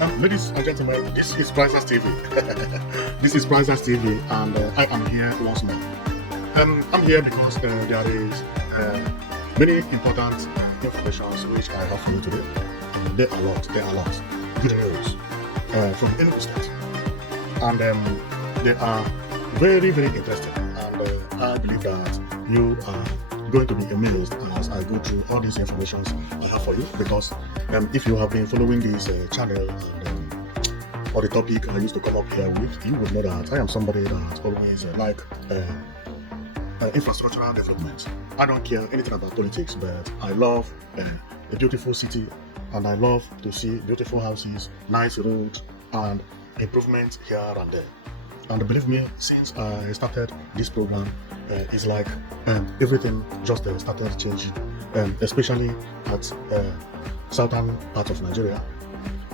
Ladies and gentlemen, this is Prizers TV. This is Prizers TV, and I am here once more. I'm here because there is many important information which I have for you today. There are a lot. Good news from Enugu State, and they are very, very interesting. And I believe that you are going to be amazed as I go through all these informations I have for you, because if you have been following this channel and or the topic I used to come up here with, you would know that I am somebody that always infrastructural development. I don't care anything about politics, but I love a beautiful city, and I love to see beautiful houses, nice roads, and improvements here and there. And believe me, since I started this program, it's like everything just started changing, especially at southern part of Nigeria,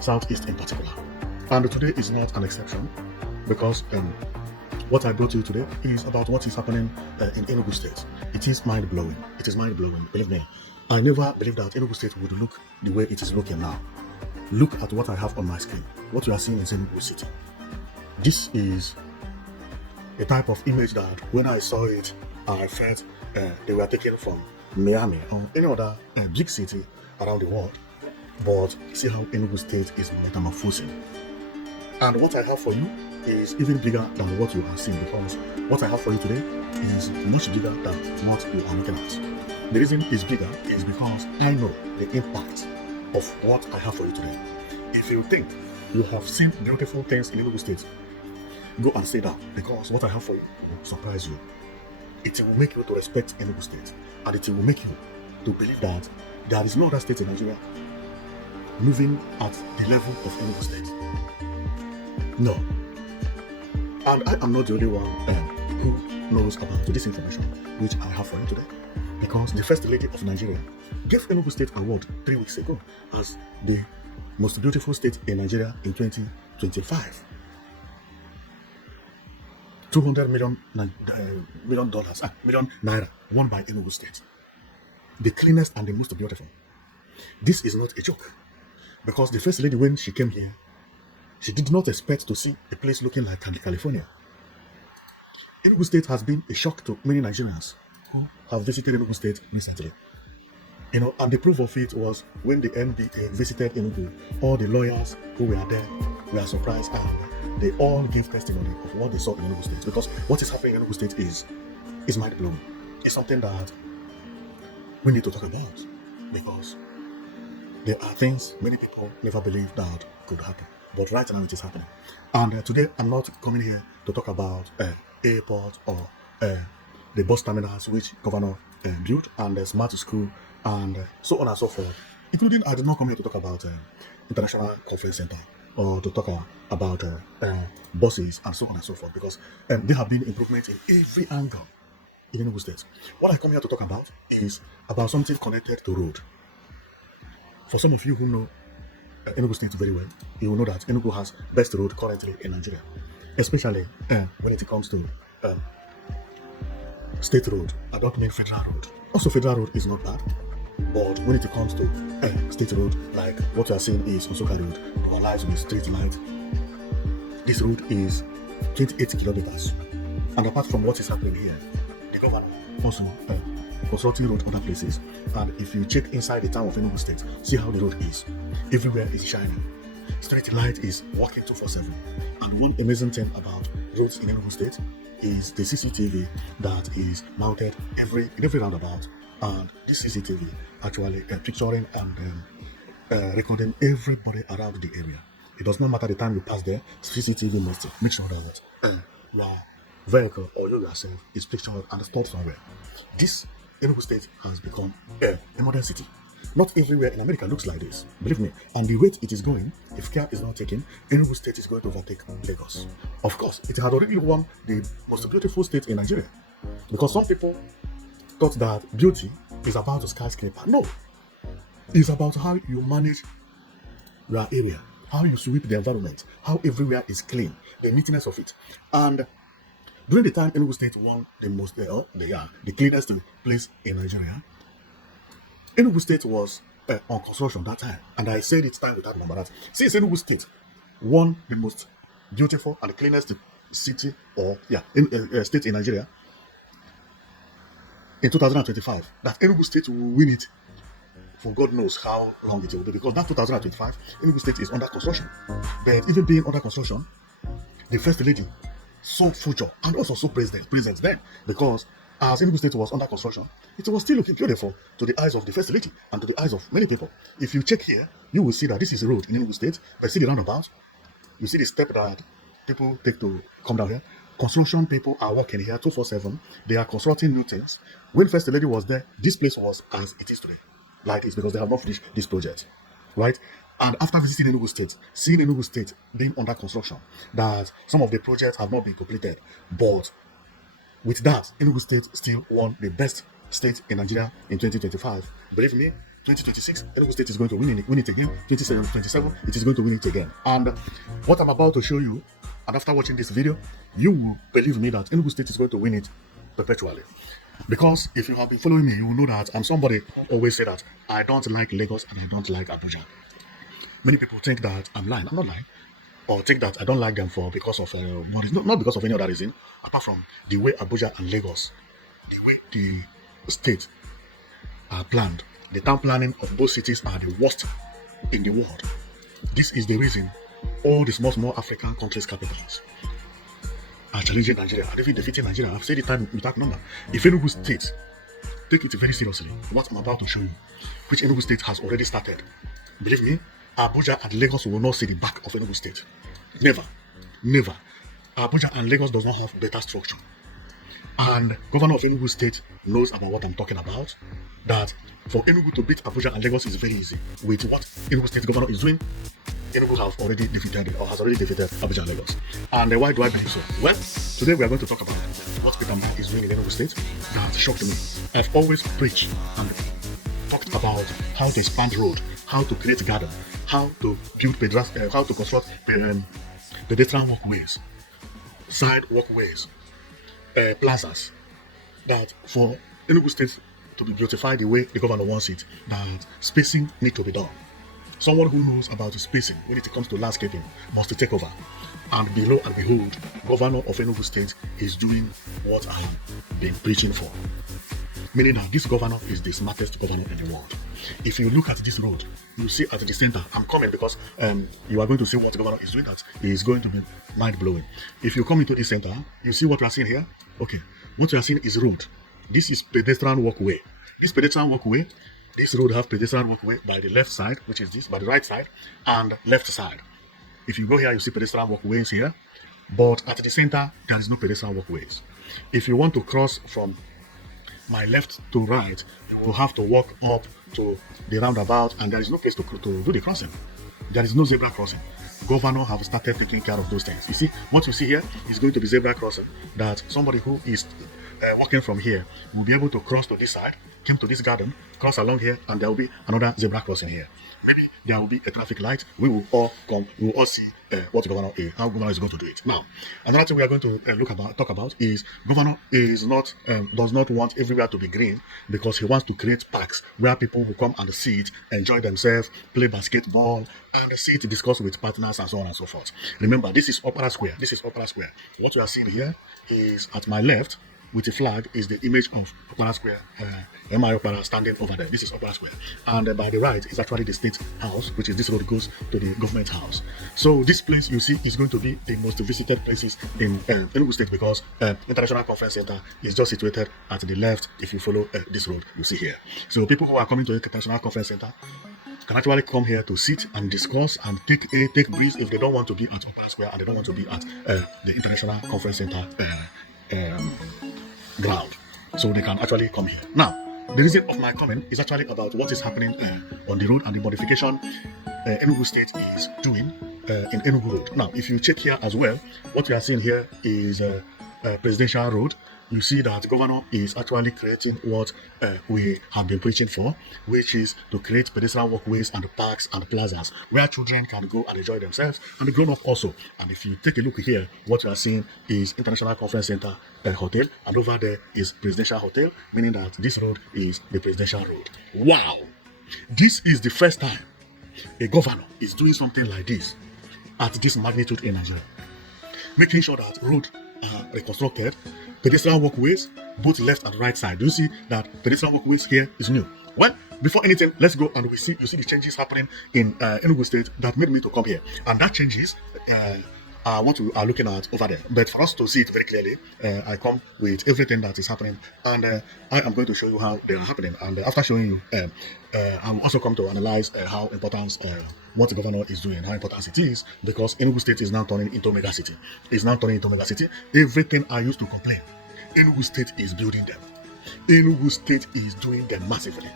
southeast in particular. And today is not an exception, because what I brought you today is about what is happening in Enugu State. It is mind-blowing. It is mind-blowing, believe me. I never believed that Enugu State would look the way it is looking now. Look at what I have on my screen. What you are seeing is Enugu City. This is a type of image that when I saw it, I felt they were taken from Miami or any other big city around the world. But see how Enugu State is metamorphosing. And what I have for you is even bigger than what you are seeing, because what I have for you today is much bigger than what you are looking at. The reason it's bigger is because I know the impact of what I have for you today. If you think you have seen beautiful things in Enugu State, go and say that, because what I have for you will surprise you. It will make you to respect Enugu State, and it will make you to believe that there is no other state in Nigeria moving at the level of Enugu State. No. And I am not the only one who knows about this information which I have for you today, because the First Lady of Nigeria gave Enugu State award 3 weeks ago as the most beautiful state in Nigeria in 2025. $200 million naira won by Enugu State. The cleanest and the most beautiful. This is not a joke, because the First Lady, when she came here, she did not expect to see a place looking like California. Enugu State has been a shock to many Nigerians who have visited Enugu State recently. And the proof of it was when the NBA visited Enugu, all the lawyers who were there were surprised, and they all gave testimony of what they saw in Enugu State. Because what is happening in Enugu State is mind-blowing. It's something that we need to talk about, because there are things many people never believed that could happen. But right now it is happening. And today I'm not coming here to talk about airport or the bus terminals which governor built, and the smart school, and so on and so forth. Including, I did not come here to talk about international conference center, or to talk about buses and so on and so forth, because there have been improvements in every angle in Enugu State. What I come here to talk about is about something connected to road. For some of you who know Enugu State very well, you will know that Enugu has best road currently in Nigeria, especially when it comes to state road. I don't mean federal road. Also, federal road is not bad, but when it comes to state road, like what you are seeing is Osoka Road, our lives with street light. This road is 28 kilometers, and apart from what is happening here, the governor also constructing road other places. And if you check inside the town of Enugu State, see how the road is. Everywhere is shining. Street light is working 247. And one amazing thing about roads in Enugu State is the CCTV that is mounted in every roundabout. And this CCTV actually picturing and recording everybody around the area. It does not matter the time you pass there, CCTV must make sure that your vehicle or you yourself is pictured and stored somewhere. This Enugu State has become a modern city. Not everywhere in America looks like this, believe me. And the rate it is going, if care is not taken, Enugu State is going to overtake Lagos. Of course, it had already won the most beautiful state in Nigeria, because some people thought that beauty is about a skyscraper. No, it's about how you manage your area, how you sweep the environment, how everywhere is clean, the neatness of it. And during the time Enugu State won the cleanest place in Nigeria, Enugu State was on construction that time. And I said it time without number that since Enugu State won the most beautiful and the cleanest city or state in Nigeria in 2025, that Enugu State will win it for God knows how long it will be, because that 2025 Enugu State is under construction. But even being under construction, the first lady saw future and also saw present then, because as Enugu State was under construction, it was still looking beautiful to the eyes of the first lady and to the eyes of many people. If you check here, you will see that this is a road in Enugu State. I see the roundabout. You see the step that people take to come down here. Construction people are working here 247. They are constructing new things. When First Lady was there, this place was as it is today, like this, because they have not finished this project, right? And after visiting Enugu State, seeing Enugu State being under construction, that some of the projects have not been completed, but with that, Enugu State still won the best state in Nigeria in 2025. Believe me, 2026, Enugu State is going to win it again. 2027, it is going to win it again. And what I'm about to show you, and after watching this video, you will believe me that Enugu State is going to win it perpetually. Because if you have been following me, you will know that I'm somebody who always say that I don't like Lagos and I don't like Abuja. Many people think that I'm lying. I'm not lying. Or think that I don't like them because of not because of any other reason, apart from the way Abuja and Lagos, the way the state are planned. The town planning of both cities are the worst in the world. This is the reason all the small African countries' capitals are challenging Nigeria, and even defeating Nigeria. I've said it time without number. If Enugu State take it very seriously, what I'm about to show you, which Enugu State has already started, believe me, Abuja and Lagos will not see the back of Enugu State. Never. Never. Abuja and Lagos does not have better structure. And Governor of Enugu State knows about what I'm talking about, that for Enugu to beat Abuja and Lagos is very easy. With what Enugu State Governor is doing, Enugu has already defeated Abuja and Lagos. And why do I believe so? Well, today we are going to talk about what Peter Mbah is doing in Enugu State that shocked me. I've always preached and talked about how to expand road, how to create garden, how to build how to construct pedestrian walkways, side walkways, plazas, that for Enugu State to be beautified the way the governor wants it, that spacing need to be done. Someone who knows about spacing when it comes to landscaping must take over. And below and behold, Governor of Enugu State is doing what I've been preaching for. Meaning that this governor is the smartest governor in the world. If you look at this road, you see at the center, I'm coming because you are going to see what the governor is doing that is going to be mind-blowing. If you come into this center, you see what we are seeing here? Okay, what we are seeing is road. This is pedestrian walkway. This pedestrian walkway, this road have pedestrian walkway by the left side, which is this, by the right side, and left side. If you go here, you see pedestrian walkways here, but at the center, there is no pedestrian walkways. If you want to cross from my left to right, you will have to walk up to the roundabout, and there is no place to do the crossing. There is no zebra crossing. Governor have started taking care of those things. You see, what you see here is going to be zebra crossing, that somebody who is walking from here will be able to cross to this side, come to this garden, cross along here, and there will be another zebra crossing here. Maybe there will be a traffic light. We will all come. We will all see what the governor is, how governor is going to do it. Now, another thing we are going to talk about is governor is not does not want everywhere to be green, because he wants to create parks where people will come and sit, enjoy themselves, play basketball, and sit, discuss with partners, and so on and so forth. Remember, this is Opera Square. This is Opera Square. What we are seeing here is at my left, with the flag, is the image of Opera Square, MI Opera standing over there. This is Opera Square. And by the right is actually the State House, which is this road goes to the government house. So this place you see is going to be the most visited places in Enugu State, because International Conference Center is just situated at the left if you follow this road you see here. So people who are coming to the International Conference Center can actually come here to sit and discuss and take breeze if they don't want to be at Opera Square and they don't want to be at the International Conference Center ground, so they can actually come here. Now, the reason of my comment is actually about what is happening on the road and the modification Enugu State is doing in Enugu Road. Now, if you check here as well, what we are seeing here is Presidential Road. You see that governor is actually creating what we have been preaching for, which is to create pedestrian walkways and parks and plazas where children can go and enjoy themselves, and the grown-up also. And if you take a look here, what you are seeing is International Conference Center Hotel, and over there is Presidential Hotel, meaning that this road is the Presidential Road. Wow! This is the first time a governor is doing something like this at this magnitude in Nigeria, making sure that roads are reconstructed, pedestrian walkways, both left and right side. Do you see that pedestrian walkways here is new? Well, before anything, let's go and you see the changes happening in Enugu State that made me to come here, and that changes what we are looking at over there. But for us to see it very clearly, I come with everything that is happening, and I am going to show you how they are happening. And after showing you, I will also come to analyze how important what the governor is doing, how important it is, because Enugu State is now turning into mega city. It's now turning into mega city. Everything I used to complain, Enugu State is building them. Enugu State is doing them massively.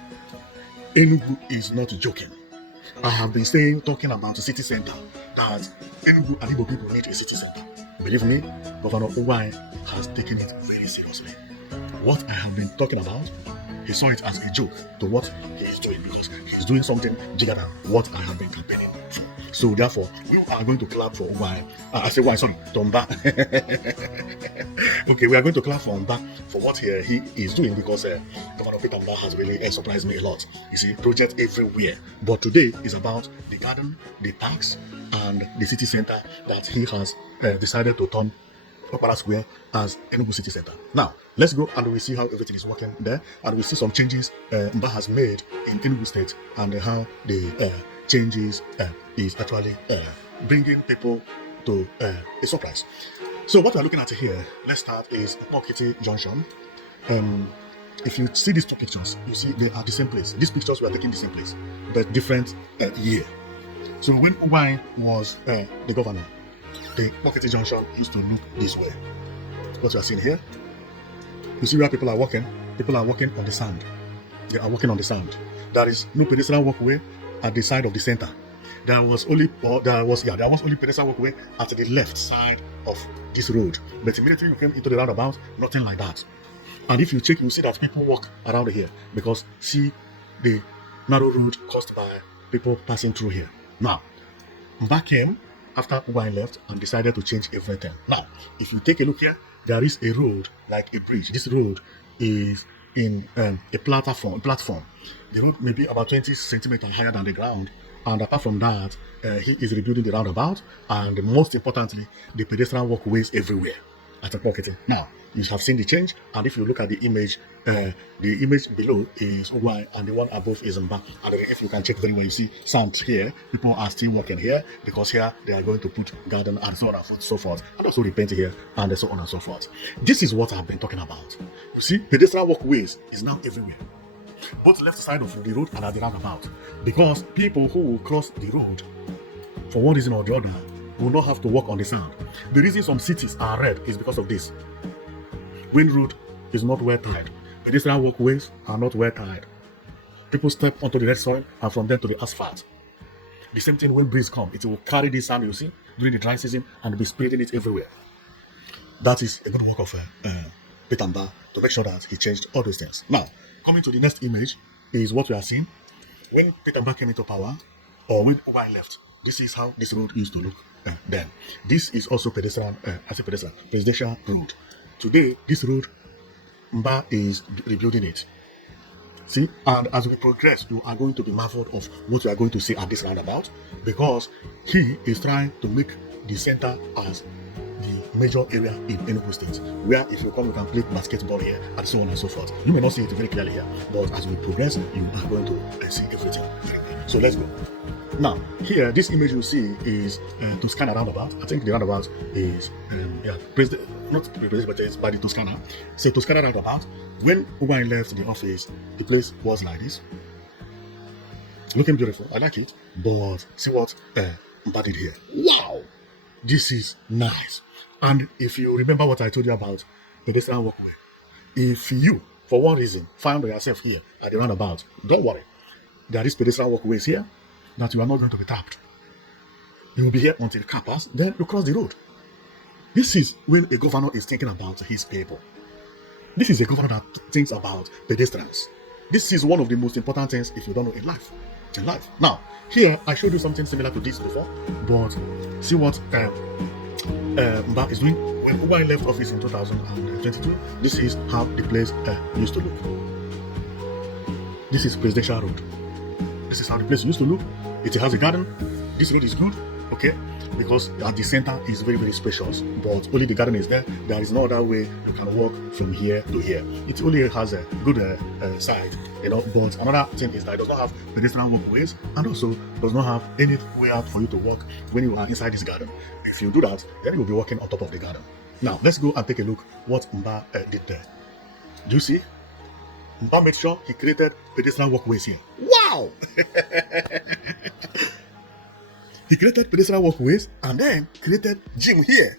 Enugu is not joking. I have been talking about the city center, that Enugu and Igbo people need a city center. Believe me, Governor Uwai has taken it very seriously. What I have been talking about, he saw it as a joke to what he is doing, because he is doing something bigger than what I have been campaigning for. So therefore, we are going to clap for Uwai. I say why, sorry, to Mbah. Okay, we are going to clap for Mbah for what he is doing, because Governor Mbah has really surprised me a lot. You see, projects everywhere. But today is about the garden, the parks, and the city center that he has decided to turn Okpara Square as Enugu City Center. Now, let's go and we see how everything is working there, and we see some changes Mbah has made in Enugu State, and how the changes is actually bringing people to a surprise. So what we're looking at here, let's start, is Okpokiti Junction. If you see these two pictures, you see they are the same place. These pictures were taken the same place, but different year. So when Uwai was the governor, the Okpokiti Junction used to look this way. What you are seeing here, you see where people are walking. People are walking on the sand. They are walking on the sand. There is no pedestrian walkway at the side of the center. There was only pedestrian walkway at the left side of this road. But immediately you came into the roundabout, nothing like that. And if you check, you see that people walk around here, because see the narrow road caused by people passing through here. Now, Mbah came after Uwai left and decided to change everything. Now, if you take a look here, there is a road like a bridge. This road is in a platform. The road may be about 20 centimeters higher than the ground, and apart from that, he is rebuilding the roundabout, and most importantly, the pedestrian walkways everywhere at Okpokiti. Now, you have seen the change, and if you look at the image below is Uwai, and the one above is Mbah. And if you can check very well, you see sand here. People are still working here, because here they are going to put garden and so on and so forth, and also repaint here, and so on and so forth. This is what I've been talking about. You see, pedestrian walkways is now everywhere, both left side of the road and at the roundabout, because people who will cross the road for one reason or the other will not have to walk on the sand. The reason some cities are red is because of this. When road is not well tied, pedestrian walkways are not well tied. People step onto the red soil, and from there to the asphalt. The same thing when breeze come, it will carry this sand, you see, during the dry season, and be spreading it everywhere. That is a good work of Peter Mbah to make sure that he changed all those things. Now, coming to the next image is what we are seeing. When Peter Mbah came into power, or when Uwai left, this is how this road used to look then. This is also presidential road. Today, this road, Mbah is rebuilding it. See, and as we progress, you are going to be marveled of what you are going to see at this roundabout, because he is trying to make the center as the major area in Enugu State, where if you come, you can play basketball here, and so on and so forth. You may not see it very clearly here, but as we progress, you are going to see everything. So let's go. Now, here, this image you see is Toscana roundabout. I think the roundabout is, not president, but it's by the Toscana. Say Toscana roundabout. When Uwai left the office, the place was like this. Looking beautiful. I like it. But see what Mbah did here. Wow! This is nice. And if you remember what I told you about pedestrian walkway, if you, for one reason, find yourself here at the roundabout, don't worry. There is pedestrian walkways here that you are not going to be tapped. You will be here until the car pass, then you cross the road. This is when a governor is thinking about his people. This is a governor that thinks about pedestrians. This is one of the most important things if you don't know in life. Now, here I showed you something similar to this before, but see what Mbah is doing. When Uwai left office in 2022, this is how the place used to look. This is Presidential Road. This is how the place used to look. It has a garden. This road is good, okay, because at the center is very, very spacious, but only the garden is there. There is no other way you can walk from here to here. It only has a good side, but another thing is that it does not have pedestrian walkways, and also does not have any way out for you to walk when you are inside this garden. If you do that, then you'll be walking on top of the garden. Now, let's go and take a look what Mbah did there. Do you see? Mbah made sure he created pedestrian walkways here. Wow! He created pedestrian walkways and then created gym here.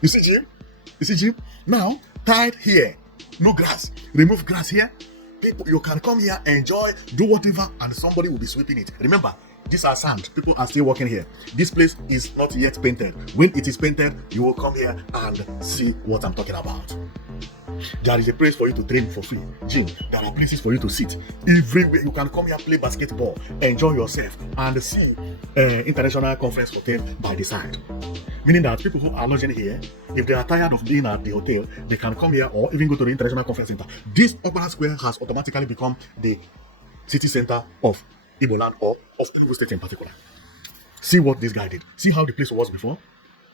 You see gym? You see gym? Now, tied here. No grass. Remove grass here. People, you can come here, enjoy, do whatever, and somebody will be sweeping it. Remember, these are sand. People are still working here. This place is not yet painted. When it is painted, you will come here and see what I'm talking about. There is a place for you to train for free. Gym. There are places for you to sit. Everywhere you can come here, play basketball, enjoy yourself, and see international conference hotel by the side. Meaning that people who are lodging here, if they are tired of being at the hotel, they can come here or even go to the international conference center. This Opera Square has automatically become the city center of Igbo land or of Enugu State in particular. See what this guy did. See how the place was before.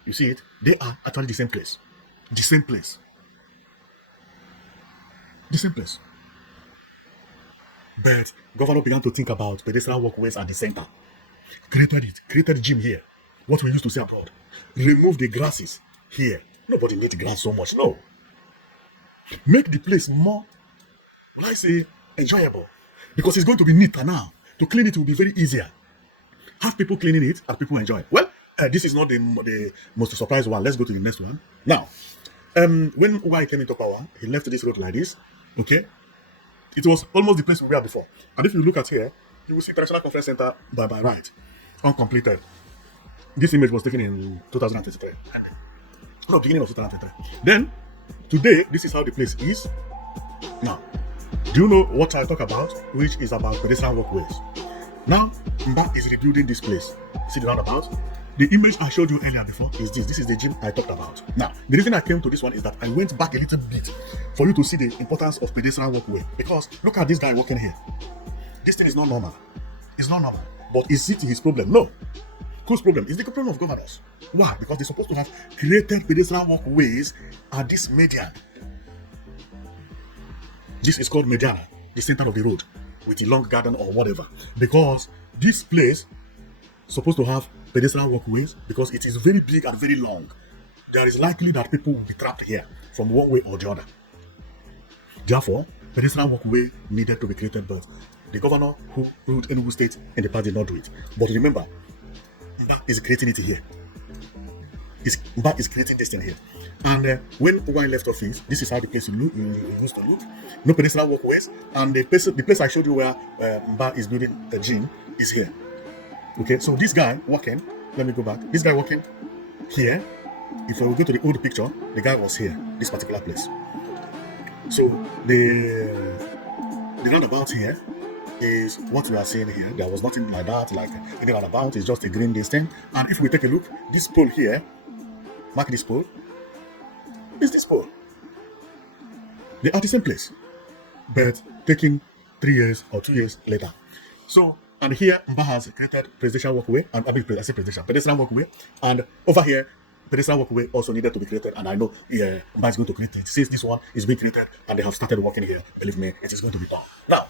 You see it? They are actually the same place. The same place. The same place. But governor began to think about pedestrian walkways at the center. Created gym here. What we used to say abroad. Remove the grasses here. Nobody needs grass so much, no. Make the place more, will I say, enjoyable. Because it's going to be neater now. To clean it will be very easier. Have people cleaning it and people enjoy it. Well, this is not the most surprised one. Let's go to the next one. Now, when Uwai came into power, he left this road like this. Okay, it was almost the place we were before. And if you look at here, you will see International Conference Center by right, uncompleted. This image was taken in 2023. No, beginning of 2023. Then, today, this is how the place is. Now, do you know what I talk about? Which is about pedestrian walkways. Now, Mbah is rebuilding this place. See the roundabout? The image I showed you earlier before is this. This is the gym I talked about. Now, the reason I came to this one is that I went back a little bit for you to see the importance of pedestrian walkway. Because look at this guy walking here. This thing is not normal. It's not normal. But is it his problem? No. Whose problem? It's the problem of governors. Why? Because they're supposed to have created pedestrian walkways at this median. This is called mediana, the center of the road, with a long garden or whatever. Because this place supposed to have pedestrian walkways because it is very big and very long. There is likely that people will be trapped here from one way or the other. Therefore, pedestrian walkway needed to be created, but the governor who ruled Enugu State in the past did not do it. But remember, Mbah is creating it here. Mbah is creating this thing here. And when Uwai left office, this is how the place used to look. No pedestrian walkways. And the place I showed you where Mbah is building a gym is here. Okay, so this guy walking, let me go back. This guy walking here, if I will go to the old picture, the guy was here, this particular place. So the roundabout here is what we are seeing here. There was nothing like that, like any roundabout, it's just a green distance. And if we take a look, this pole here, mark this pole, is this pole. They are the same place, but taking 3 years or 2 years later. So, and here, Mbah has created pedestrian walkway, and pedestrian walkway, and over here, pedestrian walkway also needed to be created, and I know Mbah is going to create it. Since this one is being created, and they have started working here, believe me, it is going to be done. Now,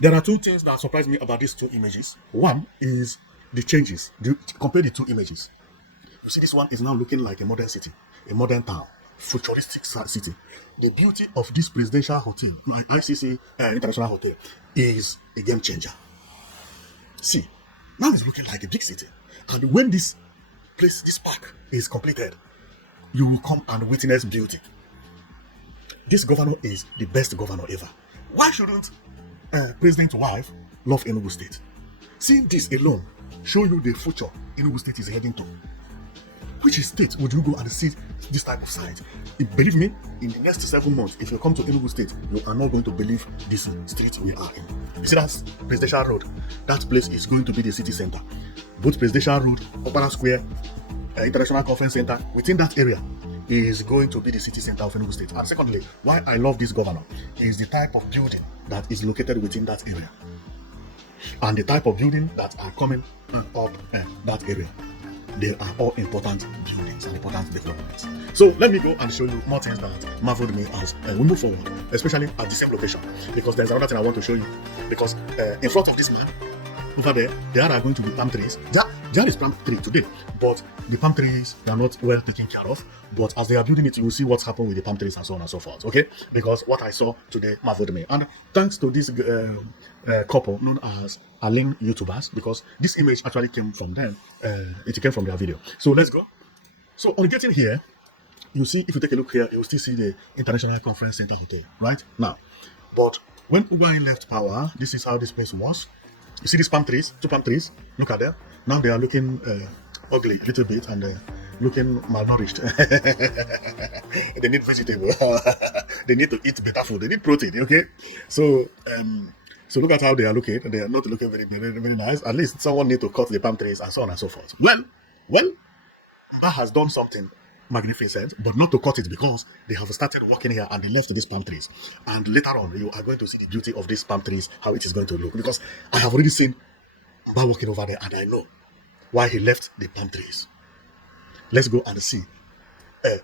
there are two things that surprise me about these two images. One is the changes. Compare the two images. You see, this one is now looking like a modern city, a modern town, futuristic city. The beauty of this presidential hotel, ICC International Hotel, is a game changer. See, now it's looking like a big city. And when this place, this park is completed, you will come and witness beauty. This governor is the best governor ever. Why shouldn't President's wife love Enugu State? Seeing this alone show you the future Enugu State is heading to. Which state would you go and see this type of site? Believe me, in the next 7 months, if you come to Enugu State, you are not going to believe this street we are in. You see that Presidential Road? That place is going to be the city center. Both Presidential Road, Opera Square, International Conference Center, within that area is going to be the city center of Enugu State. And secondly, why I love this governor is the type of building that is located within that area. and the type of building that are coming up that area. They are all important buildings and important developments. So let me go and show you more things that marveled me as we move forward, especially at the same location. Because there's another thing I want to show you. Because in front of this man, over there are going to be palm trees. There is palm tree today, but the palm trees are not well taken care of. But as they are building it, you will see what's happened with the palm trees and so on and so forth. Okay, because what I saw today marveled me, and thanks to this couple known as Alin YouTubers, because this image actually came from them. It came from their video. So let's go. So on getting here, you see, if you take a look here, you will still see the International Conference Center Hotel right now. But when Uber left power, this is how this place was. You see these palm trees, 2 palm trees, look at them. Now they are looking ugly a little bit and looking malnourished. They need vegetable. They need to eat better food. They need protein, okay? So look at how they are looking. They are not looking very, very, very nice. At least someone need to cut the palm trees and so on and so forth. Well, Mbah has done something magnificent, but not to cut it, because they have started working here and they left these palm trees. And later on, you are going to see the beauty of these palm trees, how it is going to look. Because I have already seen Mbah working over there, and I know why he left the palm trees. Let's go and see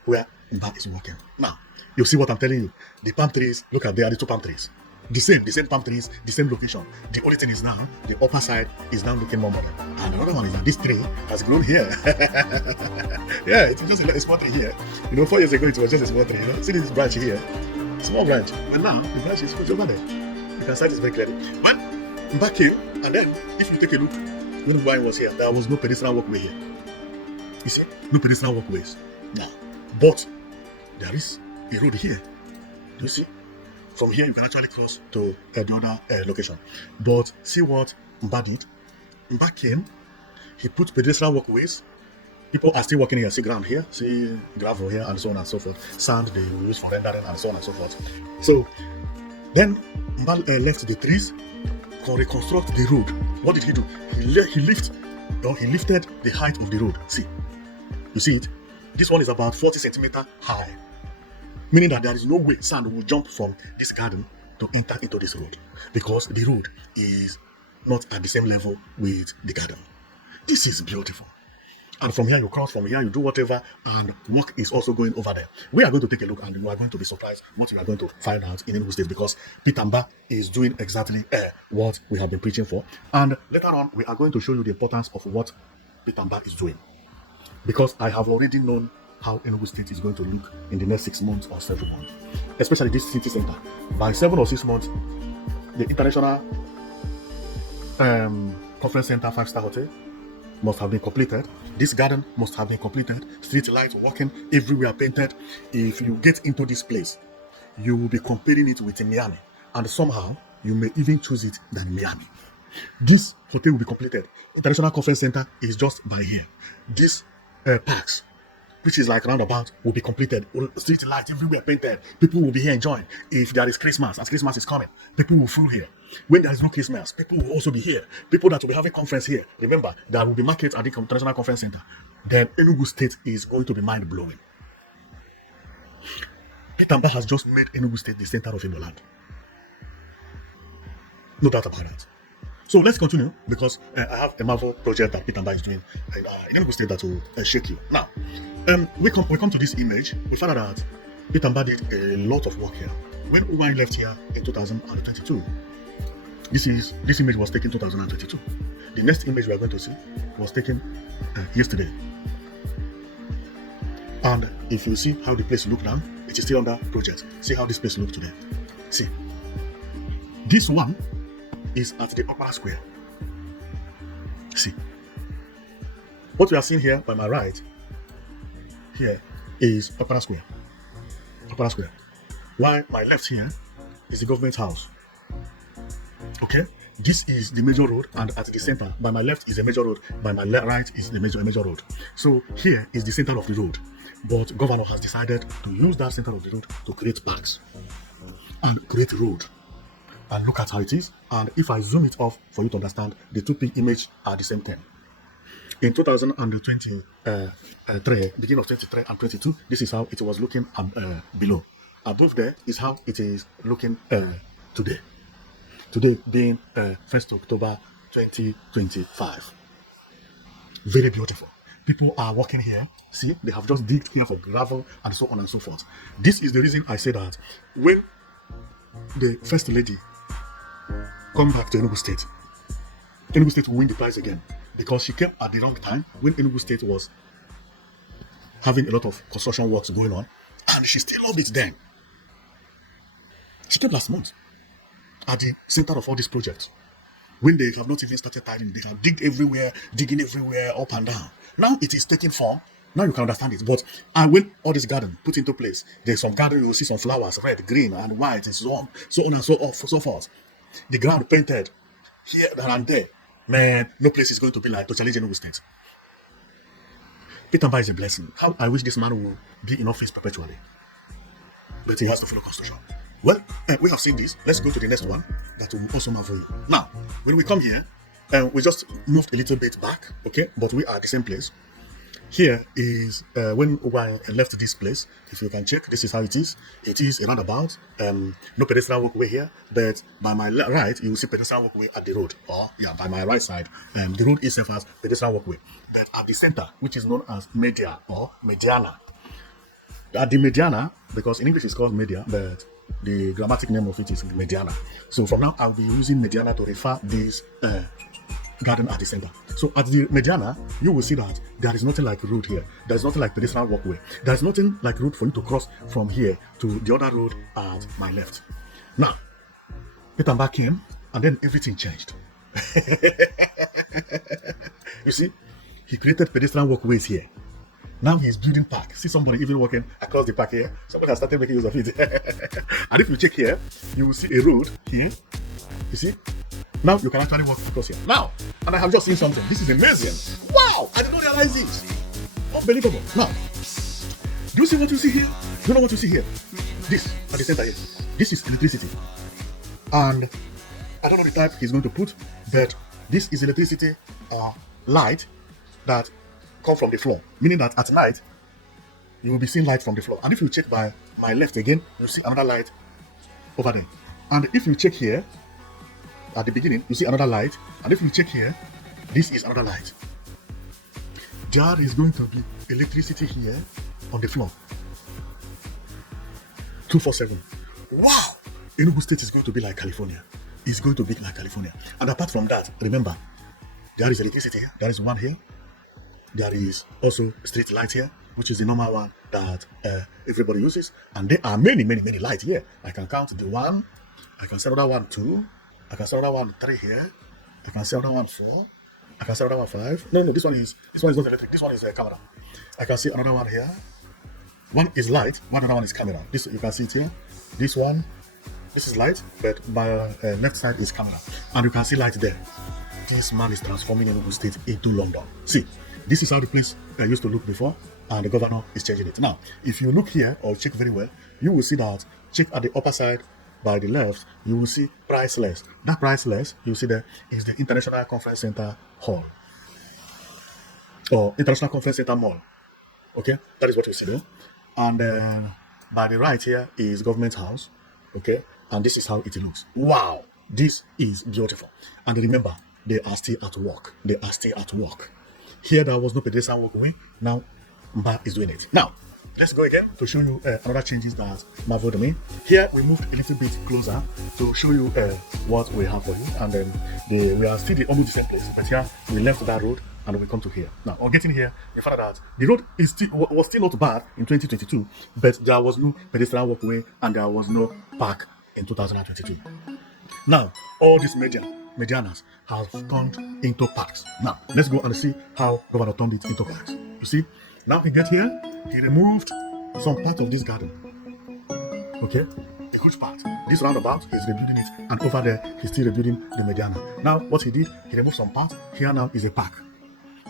where Mbah is working. Now, you see what I'm telling you. The palm trees, look at there are the 2 palm trees. The same palm trees, the same location. The only thing is now, the upper side is now looking more modern. And another one is that this tree has grown here. Yeah, it's just a small tree here. 4 years ago, it was just a small tree. See this branch here? Small branch. But now, the branch is over there. You can see this very clearly. When Mbah came, and then, if you take a look, when Mbah was here, there was no pedestrian walkway here. You see? No pedestrian walkways. Now, but there is a road here. Do you see? From here, you can actually cross to the other location. But see what Mbah did. Mbah came, he put pedestrian walkways. People are still walking here. See ground here, see gravel here, and so on and so forth. Sand they use for rendering, and so on and so forth. So then Mbah left the trees to reconstruct the road. What did he do? He lifted the height of the road. See, you see it? This one is about 40 centimeters high. Meaning that there is no way sand will jump from this garden to enter into this road, because the road is not at the same level with the garden. This is beautiful. And from here you cross, from here you do whatever, and work is also going over there. We are going to take a look, and you are going to be surprised what you are going to find out in Enugu State, because Peter Mbah is doing exactly what we have been preaching for. And later on, we are going to show you the importance of what Peter Mbah is doing, because I have already known how Enugu State is going to look in the next 6 months or 7 months, especially this city center. By 7 or 6 months, the International Conference Center 5-star hotel must have been completed. This garden must have been completed. Street lights working, everywhere painted. If you get into this place, you will be comparing it with Miami, and somehow you may even choose it than Miami. This hotel will be completed. International Conference Center is just by here. This parks, which is like roundabout, will be completed. Street lights everywhere painted. People will be here enjoying. If there is Christmas, as Christmas is coming, people will flow here. When there is no Christmas, people will also be here. People that will be having conference here. Remember, there will be markets at the International Conference Center. Then Enugu State is going to be mind-blowing. Peter Mbah has just made Enugu State the center of Igbo land. No doubt about that. So let's continue, because I have a marvel project that Peter Mbah is doing in Enugu State that will shake you. Now, we come to this image. We found out that Peter Mbah did a lot of work here. When Uwai left here in 2022, this image was taken in 2022. The next image we are going to see was taken yesterday. And if you see how the place looked now, it is still under project. See how this place looks today. See, this one is at the upper square. See, what we are seeing here by my right here is upper square. While my left here is the government house. Okay, this is the major road, and at the center, by my left is a major road, by my right is the major road. So here is the center of the road, but governor has decided to use that center of the road to create parks and create road. And look at how it is. And if I zoom it off for you to understand, the two image are the same thing. In 2023, beginning of 23 and 22, this is how it was looking below. Above there is how it is looking today. Today being 1st October 2025. Very beautiful. People are walking here. See, they have just digged here for gravel and so on and so forth. This is the reason I say that when the first lady come back to Enugu State will win the prize again, because she came at the wrong time when Enugu State was having a lot of construction works going on, and she still loved it then. She came last month at the center of all these projects, when they have not even started tidying. They have digging everywhere, up and down. Now it is taking form. Now you can understand it. But and when all this garden put into place, there's some garden, you will see some flowers, red, green, and white, and so on and so forth. The ground painted here and there. Man, no place is going to be like to challenge Enugu State. Peter Mbah is a blessing. How I wish this man will be in office perpetually. But he has to follow constitution. Well, we have seen this. Let's go to the next one that will also marvel you. Now, when we come here, we just moved a little bit back, okay? But we are at the same place. Here is when we left this place. If you can check, this is how it is. It is a roundabout. No pedestrian walkway here, but by my right, you will see pedestrian walkway at the road. Or, by my right side, the road itself has pedestrian walkway. But at the center, which is known as media or mediana. At the mediana, because in English it's called media, but the grammatic name of it is mediana. So from now, I'll be using mediana to refer this garden at the center. So at the mediana, you will see that there is nothing like road here. There is nothing like pedestrian walkway. There is nothing like road for you to cross from here to the other road at my left. Now, Peter Mbah came, and then everything changed. You see, he created pedestrian walkways here. Now he is building park. See somebody even walking across the park here. Somebody has started making use of it. And if you check here, you will see a road here. You see? Now you can actually walk across here. Now, and I have just seen something. This is amazing. Wow! I did not realize this. Unbelievable. Now, do you see what you see here? Do you know what you see here? This at the center here. This is electricity. And I don't know the type he's going to put, but this is electricity light that come from the floor, meaning that at night you will be seeing light from the floor. And if you check by my left again, you see another light over there. And if you check here at the beginning, you see another light. And if you check here, this is another light. There is going to be electricity here on the floor 247. Wow! Enugu State is going to be like California. It's going to be like California. And apart from that, remember, there is electricity here. There is one here. There is also street light here, which is the normal one that everybody uses. And there are many lights here. I can count the one. I can see another one 2. I can see another one 3 here. I can see another one 4. I can see another one 5. No, this one is not electric. This one is a camera. I can see another one here. One is light. Another one is camera. This you can see it here. This one, this is light, but my left side is camera. And you can see light there. This man is transforming Enugu State into London. See. This is how the place used to look before, and the governor is changing it. Now, if you look here or check very well, you will see that, check at the upper side by the left, you will see priceless. That priceless, you see there, is the International Conference Center Hall. Or International Conference Center Mall. Okay, that is what you see there. And by the right here is Government House. Okay, and this is how it looks. Wow, this is beautiful. And remember, they are still at work. They are still at work. Here there was no pedestrian walkway. Now Mbah is doing it. Now let's go again to show you another changes that marveled me. Here we moved a little bit closer to show you what we have for you, and then we are still almost the same place, but here we left that road and we come to here. Now on getting here, we found out the road was still not bad in 2022, but there was no pedestrian walkway and there was no park in 2022. Now all these medianas have turned into parks. Now, let's go and see how Governor turned it into parks. You see, now he get here, he removed some part of this garden. Okay, a huge part. This roundabout, he's rebuilding it, and over there, he's still rebuilding the mediana. Now, what he did, he removed some part. Here now is a park.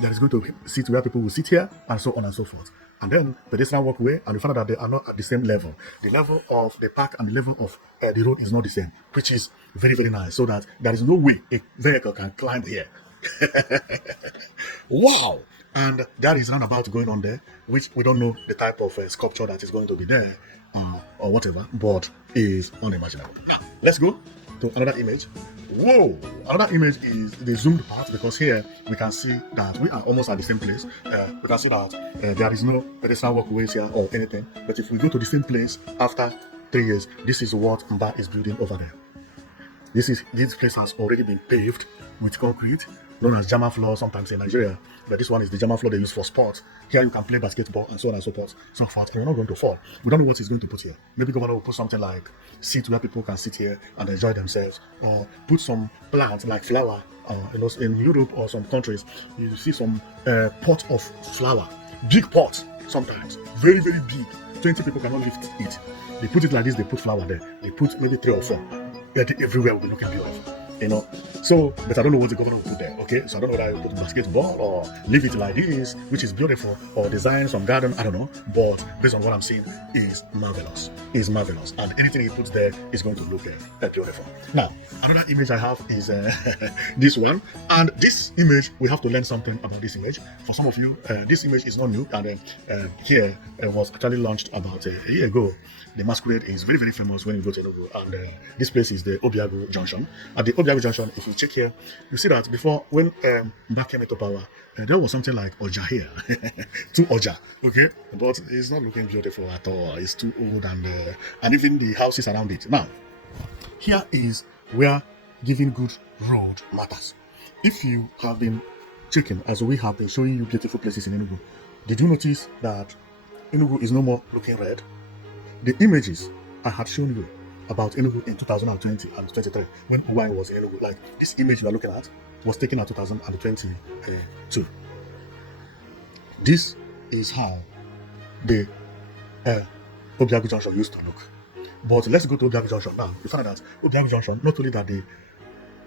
There is going to sit where people will sit here, and so on and so forth. And then pedestrian walkway, and we found out that they are not at the same level. The level of the park and the level of the road is not the same, which is very nice, so that there is no way a vehicle can climb here. Wow! And there is roundabout going on there, which we don't know the type of sculpture that is going to be there or whatever, but is unimaginable. Now, let's go to another image Whoa! Another image is the zoomed part, because here we can see that we are almost at the same place. We can see that there is no pedestrian walkways here or anything. But if we go to the same place after 3 years, this is what Mbah is building over there. This place has already been paved with concrete, known as Jama floor sometimes in Nigeria. But this one is the Jama floor they use for sports. Here you can play basketball and so on and so forth. And you're not going to fall. We don't know what he's going to put here. Maybe governor will put something like seat where people can sit here and enjoy themselves, or put some plants like flower. In Europe or some countries, you see some pot of flower, big pot sometimes, very very big. 20 people cannot lift it. They put it like this. They put flower there. They put maybe 3 or 4. Everywhere will be looking beautiful, So, but I don't know what the governor will put there, okay? So I don't know whether I put basketball or leave it like this, which is beautiful, or design some garden, I don't know. But based on what I'm seeing, is marvelous. And anything he puts there is going to look beautiful. Now, another image I have is this one. And this image, we have to learn something about this image. For some of you, this image is not new, and here it was actually launched about a year ago. The masquerade is very, very famous when you go to Enugu, and this place is the Obiagu Junction. At the Obiagu Junction, if you check here, you see that before, when Mbah came into power, there was something like Oja here, 2 Oja, okay? But it's not looking beautiful at all. It's too old, and even the houses around it. Now, here is where giving good road matters. If you have been checking, as we have been showing you beautiful places in Enugu, did you notice that Enugu is no more looking red? The images I had shown you about Enugu in 2020 and 2023, when Uwai was in Enugu, like this image you are looking at, was taken in 2022. This is how the Obiagu Junction used to look. But let's go to Obiagu Junction now. You find that Obiagu Junction, not only that the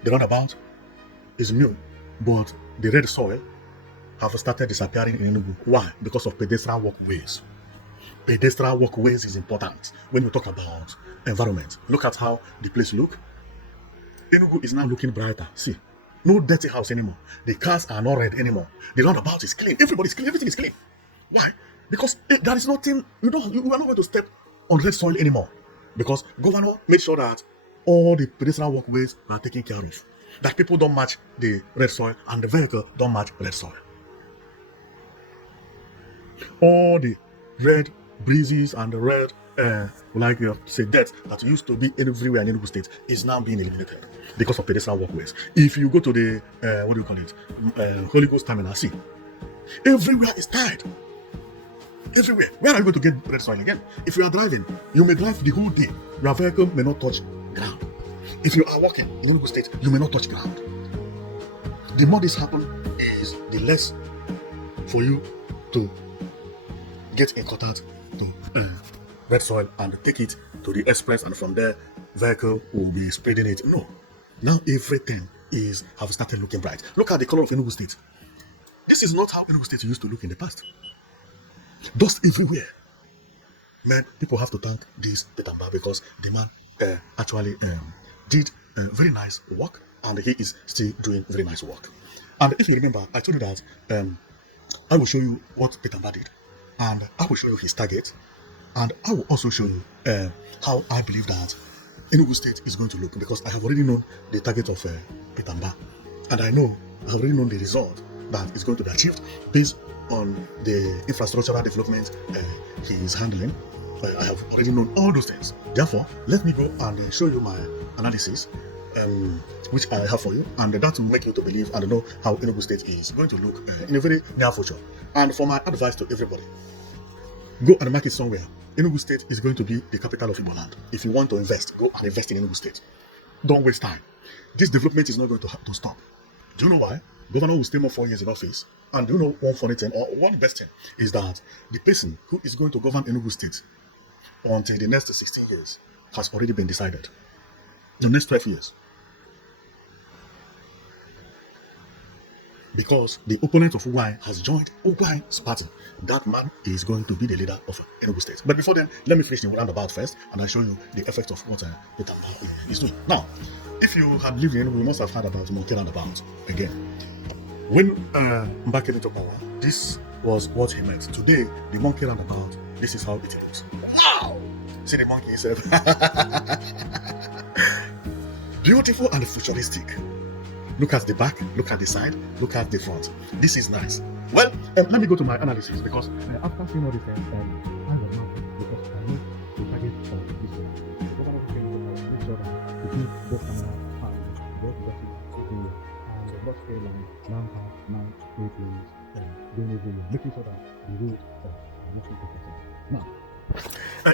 roundabout is new, but the red soil have started disappearing in Enugu. Why? Because of pedestrian walkways. Pedestrian walkways is important when you talk about environment. Look at how the place look. Enugu is now looking brighter. See, no dirty house anymore. The cars are not red anymore. The roundabout is clean. Everybody's clean. Everything is clean. Why? Because there is nothing. You are not going to step on red soil anymore. Because governor made sure that all the pedestrian walkways are taken care of. That people don't match the red soil and the vehicle don't match red soil. All the red breezes and the red, like you say, death that used to be everywhere in Enugu State is now being eliminated because of pedestrian walkways. If you go to the, Holy Ghost Terminal, see, everywhere is tied. Everywhere. Where are you going to get red soil again? If you are driving, you may drive the whole day. Your vehicle may not touch ground. If you are walking in Enugu State, you may not touch ground. The more this happens, is the less for you to get in contact to red soil and take it to the express, and from there vehicle will be spreading it. No, now everything have started looking bright. Look at the color of Enugu State. This is not how Enugu State used to look in the past. Dust everywhere. Man, people have to thank this Mbah, because the man actually did very nice work, and he is still doing very nice work. And if you remember, I told you that I will show you what Mbah did, and I will show you his target, and I will also show you how I believe that Enugu State is going to look, because I have already known the target of Mbah, and I have already known the result that is going to be achieved based on the infrastructural development he is handling. I have already known all those things. Therefore, let me go and show you my analysis, which I have for you, and that will make you to believe and know how Enugu State is going to look in a very near future. And for my advice to everybody, go and mark it somewhere. Enugu State is going to be the capital of Igbo land. If you want to invest, go and invest in Enugu State. Don't waste time. This development is not going to stop. Do you know why? Governor will stay more 4 years in office. And do you know one funny thing, or one best thing, is that the person who is going to govern Enugu State until the next 16 years has already been decided. The next 12 years. Because the opponent of Uwai has joined Uwai's party. That man is going to be the leader of Enugu State. But before then, let me finish the roundabout first, and I'll show you the effect of what Mbah is doing. Now, if you had lived in Enugu, you must have heard about Monkey Roundabout again. When Mbah came into power, this was what he meant. Today, the Monkey Roundabout, this is how it looks. Wow! See the monkey itself. Beautiful and futuristic. Look at the back, look at the side, look at the front. This is nice. Well, let me go to my analysis because after seeing all this, I will know because I know the target for this one. The government can make sure that the two both camera and both buses and the bus airline now have 8 lanes going over here, making sure that the road are not protected. Now,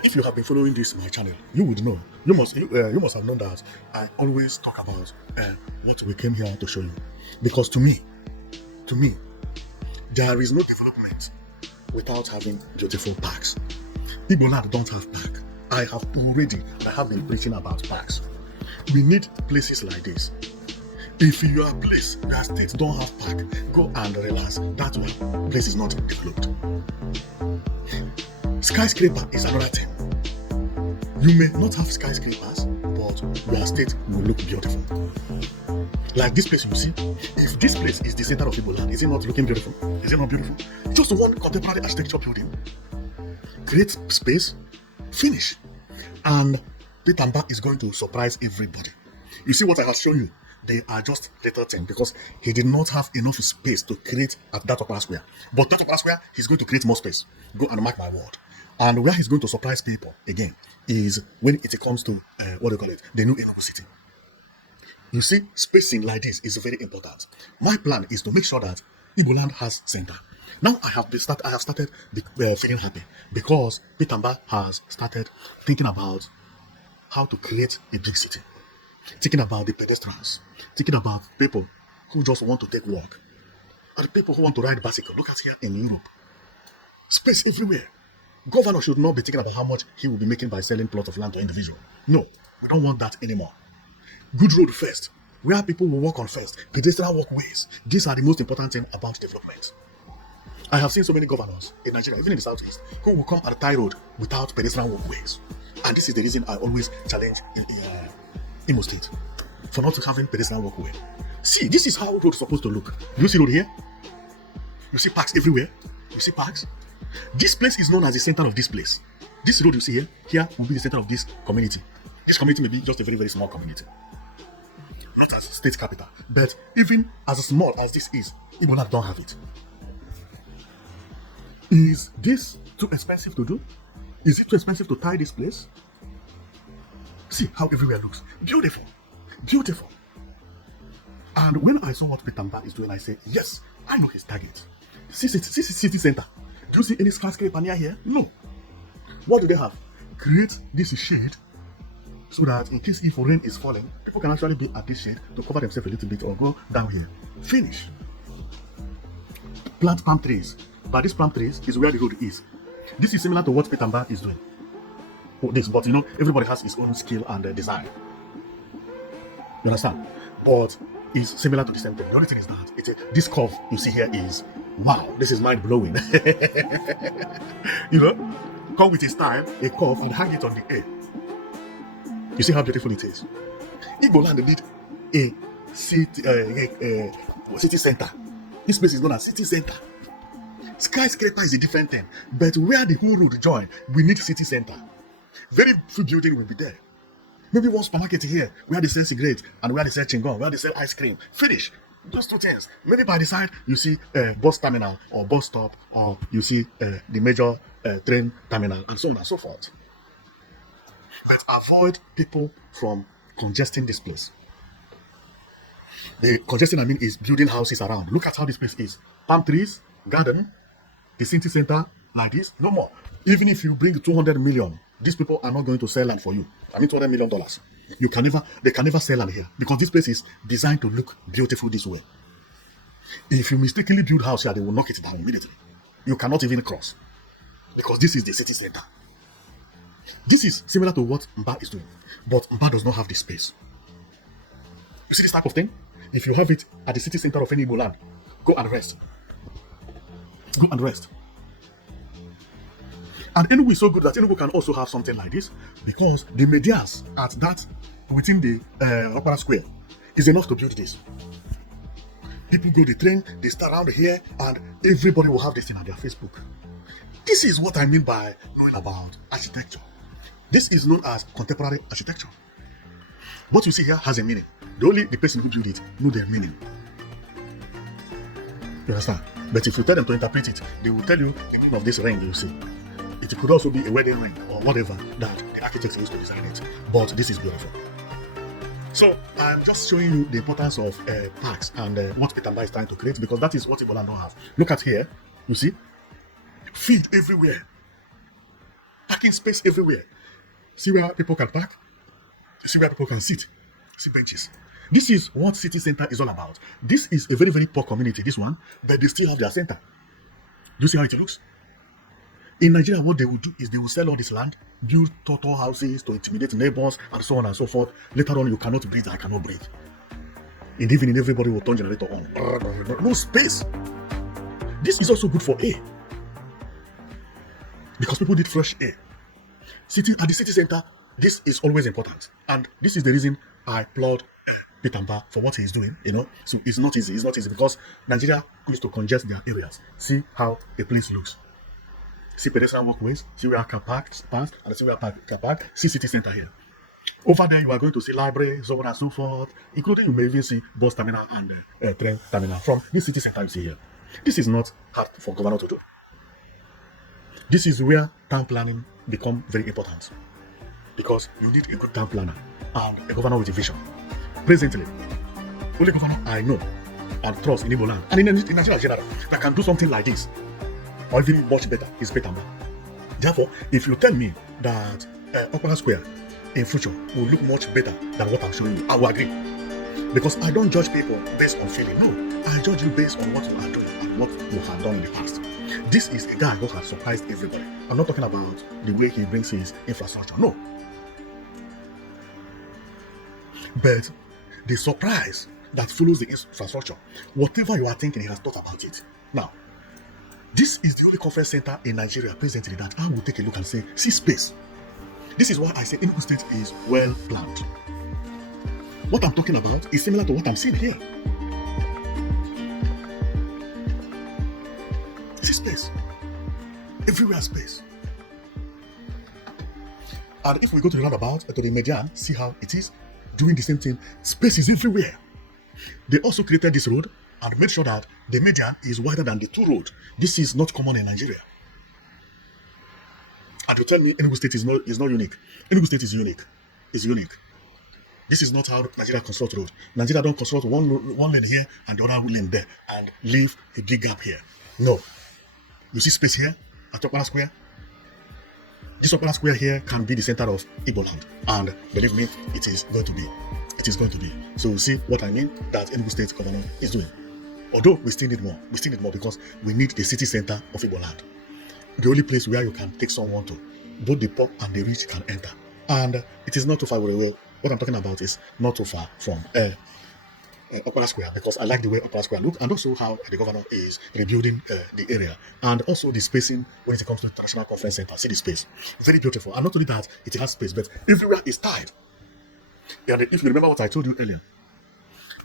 if you have been following this my channel, you would know. You must have known that I always talk about what we came here to show you. Because to me, there is no development without having beautiful parks. Igbo land don't have park. I have been preaching about parks. We need places like this. If your place, your state don't have park, go and relax. That one place is not developed. Skyscraper is another thing. You may not have skyscrapers, but your state will look beautiful. Like this place you see, if this place is the center of Igbo land, is it not looking beautiful? Is it not beautiful? Just one contemporary architecture building. Great space, finish. And Mbah is going to surprise everybody. You see what I have shown you? They are just little things because he did not have enough space to create at that upper square. But that upper square, he's going to create more space. Go and mark my word. And where he's going to surprise people again is when it comes to the new Enugu city. You see, spacing like this is very important. My plan is to make sure that Igbo land has center. Now I have started feeling happy because Mbah has started thinking about how to create a big city. Thinking about the pedestrians, thinking about people who just want to take walk, and people who want to ride bicycle. Look at here in Europe. Space everywhere. Governor should not be thinking about how much he will be making by selling plot of land to individual. No, we don't want that anymore. Good road first, where people will walk on first. Pedestrian walkways. These are the most important thing about development. I have seen so many governors in Nigeria, even in the southeast, who will come at a tie road without pedestrian walkways. And this is the reason I always challenge Imo State for not having pedestrian walkway. See, this is how road is supposed to look. You see road here? You see parks everywhere? You see parks? This place is known as the center of this place. This road you see here will be the center of this community. This community may be just a very, very small community. Not as state capital, but even as small as this is, Igbo land don't have it. Is this too expensive to do? Is it too expensive to tie this place? See how everywhere looks. Beautiful. Beautiful. And when I saw what Mbah is doing, I said, yes, I know his target. City center. Do you see any skyscraper near here? No. What do they have? Create this shade so that in case if rain is falling, people can actually be at this shade to cover themselves a little bit or go down here. Finish. Plant palm trees. But these palm trees is where the road is. This is similar to what Mbah is doing. But you know, everybody has his own skill and design. You understand? But it's similar to the same thing. The only thing is that this curve you see here is, wow, this is mind blowing. You know, come with a style, a curve, and hang it on the air. You see how beautiful it is. Igbo land need a city center. This place is known as city center. Skyscraper is a different thing, but where the whole road join, we need city center. Very few building will be there. Maybe one supermarket here where they sell cigarettes and where they sell chewing-gum, where they sell ice cream. Finish. Those two things. Maybe by the side you see a bus terminal or bus stop, or you see the major train terminal, and so on and so forth. But avoid people from congesting this place. The congestion I mean is building houses around. Look at how this place is. Palm trees, garden, the city center like this. No more. Even if you bring 200 million, these people are not going to sell land for you. I mean $200 million. They can never sell land here because this place is designed to look beautiful this way. If you mistakenly build a house here, they will knock it down immediately. You cannot even cross because this is the city center. This is similar to what Mbah is doing, but Mbah does not have the space. You see this type of thing? If you have it at the city center of any Igbo land, go and rest. Go and rest. And Enugu is so good that Enugu can also have something like this because the medias at that within the Opera Square is enough to build this. People go the train, they start around here, and everybody will have this thing on their Facebook. This is what I mean by knowing about architecture. This is known as contemporary architecture. What you see here has a meaning. The person who built it know their meaning. You understand? But if you tell them to interpret it, they will tell you the meaning of this ring you see. It could also be a wedding ring or whatever that the architects used to design it. But this is beautiful. So I'm just showing you the importance of parks and what Peter Mbah is trying to create, because that is what Igboland don't have. Look at here, you see, field everywhere, parking space everywhere. See where people can park, see where people can sit, see benches. This is what city center is all about. This is a very, very poor community, this one, but they still have their center. Do you see how it looks? In Nigeria, what they will do is they will sell all this land, build total houses to intimidate neighbors, and so on and so forth. Later on, you cannot breathe, I cannot breathe. In the evening, everybody will turn generator on. No space. This is also good for air, because people need fresh air. At the city center, this is always important. And this is the reason I applaud Peter Mbah for what he is doing, So it's not easy. It's not easy because Nigeria used to congest their areas. See how a place looks. See pedestrian walkways, see where I can park, and see where I can park. See city center here. Over there, you are going to see libraries, so on and so forth, including you may even see bus terminal and train terminal from this city center you see here. This is not hard for governor to do. This is where town planning become very important, because you need a good town planner and a governor with a vision. Presently, only governor I know and trust in Igboland and in Nigeria in general that can do something like this, or even much better, is Peter Mbah. Therefore, if you tell me that Okpara Square in future will look much better than what I'm showing you, I will agree. Because I don't judge people based on feeling. No, I judge you based on what you are doing and what you have done in the past. This is a guy who has surprised everybody. I'm not talking about the way he brings his infrastructure. No. But the surprise that follows the infrastructure, whatever you are thinking, he has thought about it. Now, this is the only conference center in Nigeria presently that I will take a look and say, see space. This is why I say Enugu State is well planned. What I'm talking about is similar to what I'm seeing here. See space. Everywhere space. And if we go to the roundabout, to the median, see how it is doing the same thing. Space is everywhere. They also created this road and made sure that the median is wider than the two roads. This is not common in Nigeria. And you tell me Enugu State is not unique. Enugu State is unique. It's unique. This is not how Nigeria construct road. Nigeria don't construct one lane here and the other lane there and leave a big gap here. No. You see space here at Okpara Square? This Okpara Square here can be the center of Igboland. And believe me, it is going to be. It is going to be. So you see what I mean that Enugu State governor is doing. Although we still need more. We still need more because we need the city center of Igboland. The only place where you can take someone to. Both the poor and the rich can enter. And it is not too far away. What I'm talking about is not too far from Okpara Square, because I like the way Okpara Square looks, and also how the governor is rebuilding the area, and also the spacing when it comes to the International Conference Center. See the space. Very beautiful. And not only that, it has space, but everywhere is tied. And if you remember what I told you earlier,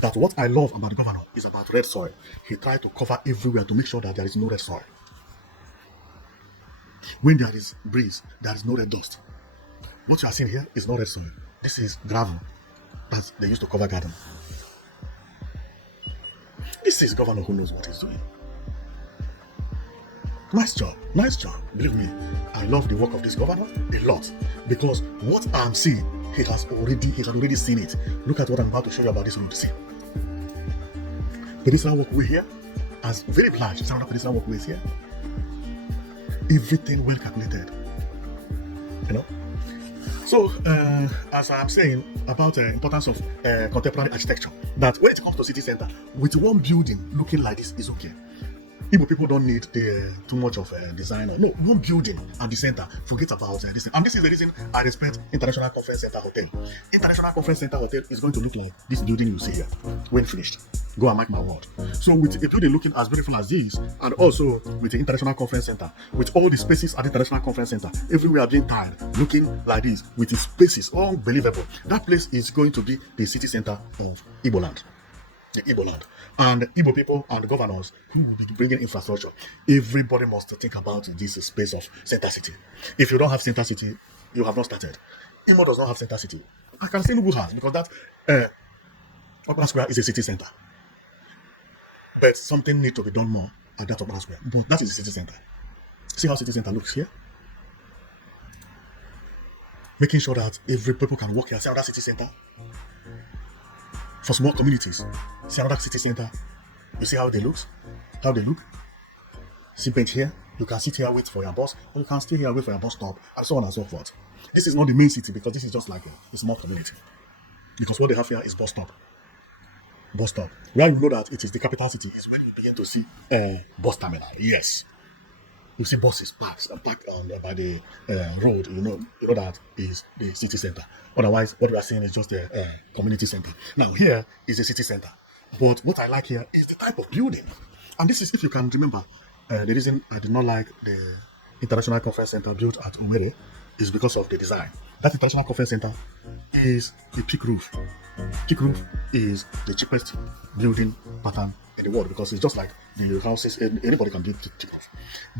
that what I love about the governor is about red soil. He tried to cover everywhere to make sure that there is no red soil. When there is breeze, there is no red dust. What you are seeing here is not red soil. This is gravel that they used to cover garden. This is governor who knows what he's doing. Nice job, nice job. Believe me, I love the work of this governor a lot, because what I'm seeing, he has already seen it. Look at what I'm about to show you about this road. See, pedestrian walkway here, as very large. Some pedestrian walkways here. Everything well calculated. So, as I'm saying about the importance of contemporary architecture, that when it comes to city center, with one building looking like this is okay. Igbo people don't need too much of a designer. No, one building at the center. Forget about this thing. And this is the reason I respect International Conference Center Hotel. International Conference Center Hotel is going to look like this building you see here when finished. Go and mark my word. So with a building looking as beautiful as this, and also with the International Conference Center, with all the spaces at the International Conference Center, everywhere being tiled, looking like this, with the spaces, unbelievable. That place is going to be the city center of Igboland. The Igboland. And Igbo people and governors who will be bringing infrastructure. Everybody must think about this space of center city. If you don't have center city, you have not started. Imo does not have center city. I can say Enugu has, because that uh, Opera Square is a city center. But something needs to be done more at that Opera Square. But that is the city center. See how city center looks here? Making sure that every people can walk here. See another city center for small communities. See another city center. You see how they look? How they look? See bench here. You can sit here, wait for your bus, or you can stay here, wait for your bus stop, and so on and so forth. This is not the main city, because this is just like a small community. Because what they have here is bus stop. Bus stop. Where you know that it is the capital city is when you begin to see bus terminal. Yes. You see buses parked on by the road. You know that is the city center. Otherwise, what we are saying is just a community center. Now here is the city center. But what I like here is the type of building. And this is, if you can remember, the reason I did not like the International Conference Center built at Owerri is because of the design. That International Conference Center is a peak roof. Peak roof is the cheapest building pattern in the world, because it's just like the houses anybody can build peak roof.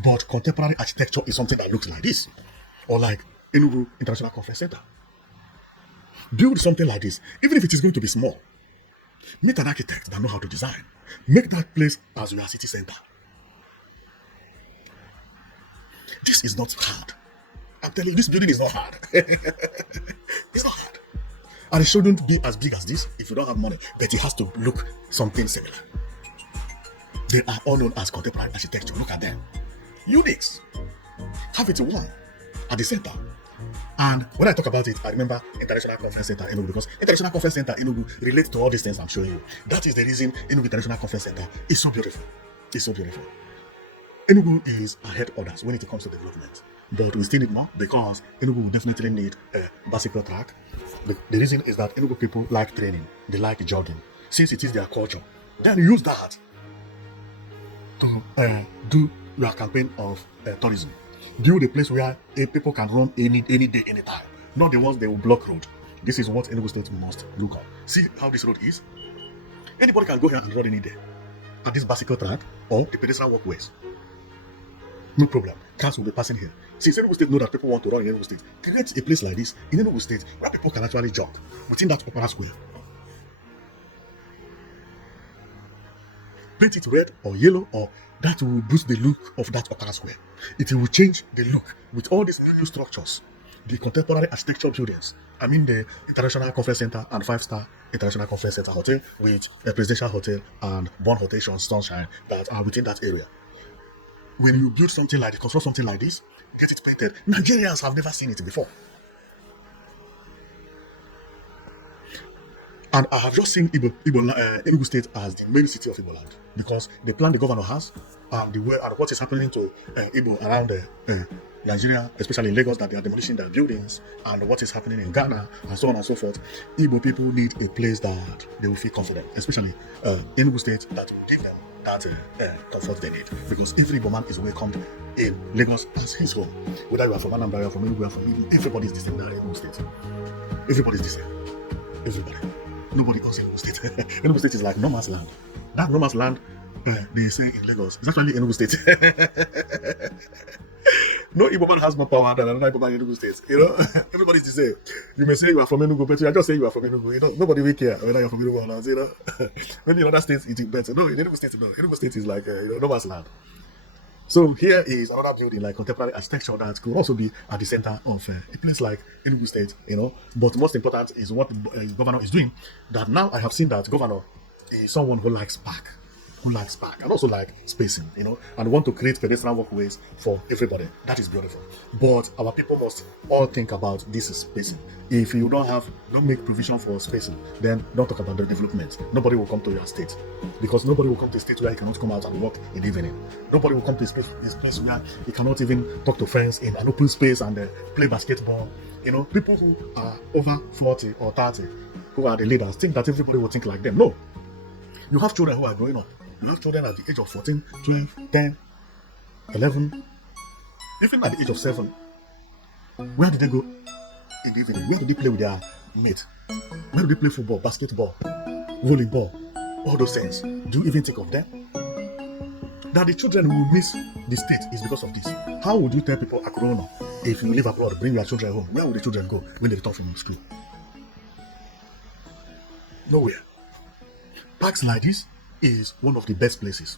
But contemporary architecture is something that looks like this, or like Enugu International Conference Center. Build something like this, even if it is going to be small. Meet an architect that knows how to design. Make that place as your city center. This is not hard. I'm telling you, this building is not hard. It's not hard. And it shouldn't be as big as this if you don't have money, but it has to look something similar. They are all known as contemporary architecture. Look at them. Unix. Have it one at the center. And when I talk about it, I remember International Conference Center Enugu, because International Conference Center Enugu relates to all these things I'm showing you. That is the reason Enugu International Conference Center is so beautiful. It's so beautiful. Enugu is ahead of others when it comes to development. But we still need more, because Enugu will definitely need a bicycle track. The reason is that Enugu people like training. They like jogging. Since it is their culture, then use that to do your campaign of tourism. Build a place where people can run any day, anytime. Not the ones they will block road. This is what Enugu State must look at. See how this road is? Anybody can go here and run any day. At this bicycle track or the pedestrian walkways. No problem. Cars will be passing here. Since Enugu State know that people want to run in Enugu State, create a place like this in Enugu State where people can actually jog within that Opera Square. Paint it red or yellow, or that will boost the look of that Opera Square. It will change the look with all these new structures, the contemporary architecture buildings. I mean the International Conference Center and 5-star International Conference Center Hotel with a presidential hotel and Born Hotel Sunshine that are within that area. When you build something like this, construct something like this, get it painted. Nigerians have never seen it before. And I have just seen Enugu State as the main city of Igbo land, because the plan the governor has and the way and what is happening to Igbo around Nigeria, especially in Lagos, that they are demolishing their buildings, and what is happening in Ghana, and so on and so forth. Igbo people need a place that they will feel confident, especially Enugu State, that will give them that comfort they need, because every Igbo man is welcomed in Lagos as his home. Whether you are from Anambra, you are from Enugu, you are from Enugu, everybody is the same in Enugu State. Everybody is the same. Everybody. Nobody owns Enugu State. Enugu State is like no man's land. That no man's land, they say in Lagos, is actually Enugu State. No Igbo man has more power than another Igbo man in Enugu State. You know, everybody's the same. You may say you are from Enugu, but you are just saying you are from Enugu. You know, nobody will care whether you are from Enugu or not. You know, maybe in other states it is better. No, in Enugu State, no. Enugu State is like no man's land. So here is another building like contemporary architecture that could also be at the center of a place like Enugu State, you know. But most important is what the governor is doing. That now I have seen that governor is someone who likes park, and also like spacing, you know, and want to create pedestrian walkways for everybody. That is beautiful. But our people must all think about this spacing. If you don't make provision for spacing, then don't talk about the development. Nobody will come to your state, because nobody will come to a state where you cannot come out and walk in the evening. Nobody will come to this place where you cannot even talk to friends in an open space and play basketball. You know, people who are over 40 or 30, who are the leaders, think that everybody will think like them. No. You have children who are growing up. You have children at the age of 14, 12, 10, 11, even at the age of 7. Where did they go in the evening? Where do they play with their mate? Where do they play football, basketball, volleyball, all those things? Do you even think of them? That the children will miss the state is because of this. How would you tell people are grown up, if you live abroad, bring your children home? Where would the children go when they return from school? Nowhere. Parks like this is one of the best places.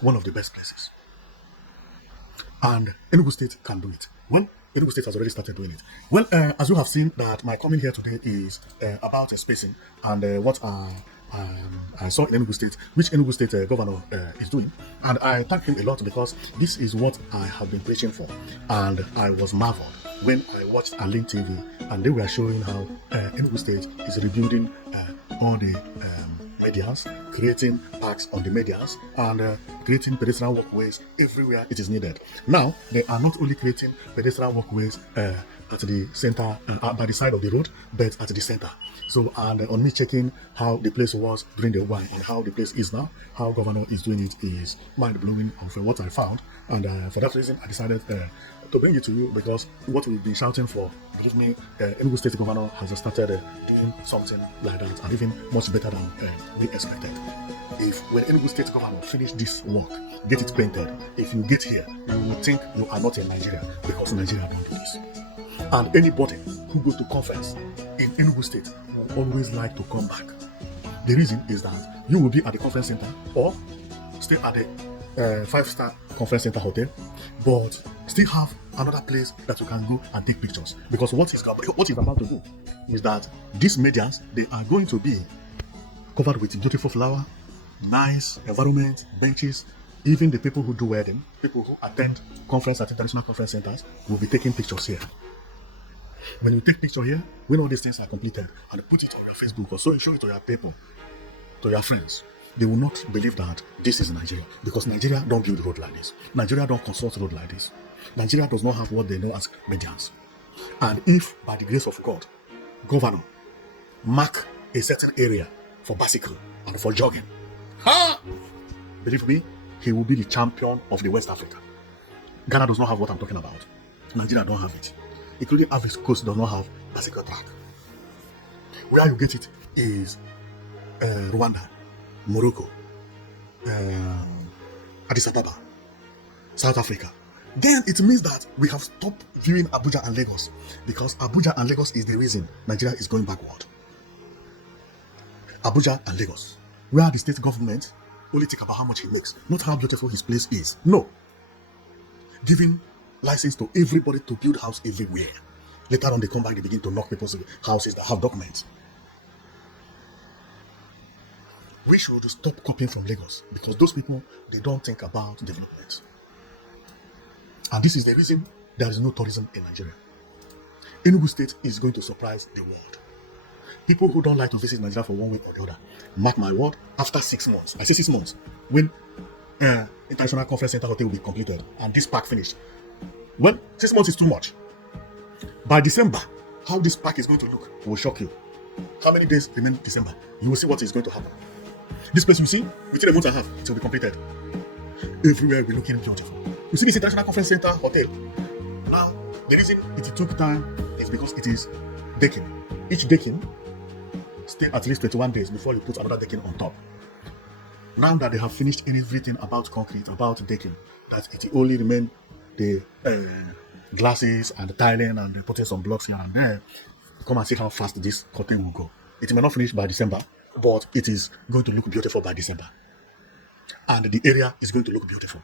One of the best places. And Enugu State can do it. Well, Enugu State has already started doing it. Well, as you have seen, that my coming here today is about spacing and what I saw in Enugu State, which Enugu State governor is doing. And I thank him a lot because this is what I have been preaching for. And I was marveled when I watched Alin TV and they were showing how Enugu State is rebuilding all the medias, creating parks on the medias, and creating pedestrian walkways everywhere it is needed. Now, they are not only creating pedestrian walkways at the center, by the side of the road, but at the center. So, and on me checking how the place was during the war and how the place is now, how governor is doing it is mind-blowing of what I found. And for that reason, I decided to bring it to you because what we've been shouting for, believe me, Enugu State governor has started doing something like that and even much better than we expected. If when Enugu State governor finish this work, get it painted, if you get here, you will think you are not in Nigeria because Nigeria don't do this. And anybody who goes to conference in Enugu State will always like to come back. The reason is that you will be at the conference center or stay at the 5-star conference center hotel, but still have another place that you can go and take pictures. Because what is about to do is that these medias, they are going to be covered with beautiful flower, nice environment, benches. Even the people who do wedding, people who attend conference at international conference centers will be taking pictures here. When you take picture here, when all these things are completed, and put it on your Facebook or so, show it to your people, to your friends, they will not believe that this is Nigeria, because Nigeria don't build road like this. Nigeria don't construct road like this. Nigeria does not have what they know as medians. And if, by the grace of God, governor mark a certain area for bicycle and for jogging, believe me, he will be the champion of the West Africa. Ghana does not have what I'm talking about. Nigeria don't have it. Including Ivory Coast does not have bicycle track. Where you get it is Rwanda, Morocco, Addis Ababa, South Africa. Then it means that we have stopped viewing Abuja and Lagos, because Abuja and Lagos is the reason Nigeria is going backward. Abuja and Lagos, where the state government only think about how much he makes, not how beautiful his place is. No. Giving license to everybody to build house everywhere. Later on, they come back, they begin to knock people's houses that have documents. We should stop copying from Lagos, because those people, they don't think about development. And this is the reason there is no tourism in Nigeria. Enugu State is going to surprise the world. People who don't like to visit Nigeria for one way or the other, mark my word, after 6 months, I say 6 months, when International Conference Center Hotel will be completed and this park finished, well, 6 months is too much. By December, how this park is going to look will shock you. How many days remain December? You will see what is going to happen. This place you see, within a month and a half, it will be completed. Everywhere will be looking beautiful. You see this International Conference Center Hotel. Now, the reason it took time is because it is decking. Each decking stay at least 21 days before you put another decking on top. Now that they have finished everything about concrete, about decking, that it only remain the glasses and the tiling and putting some blocks here and there. Come and see how fast this curtain will go. It may not finish by December, but it is going to look beautiful by December. And the area is going to look beautiful.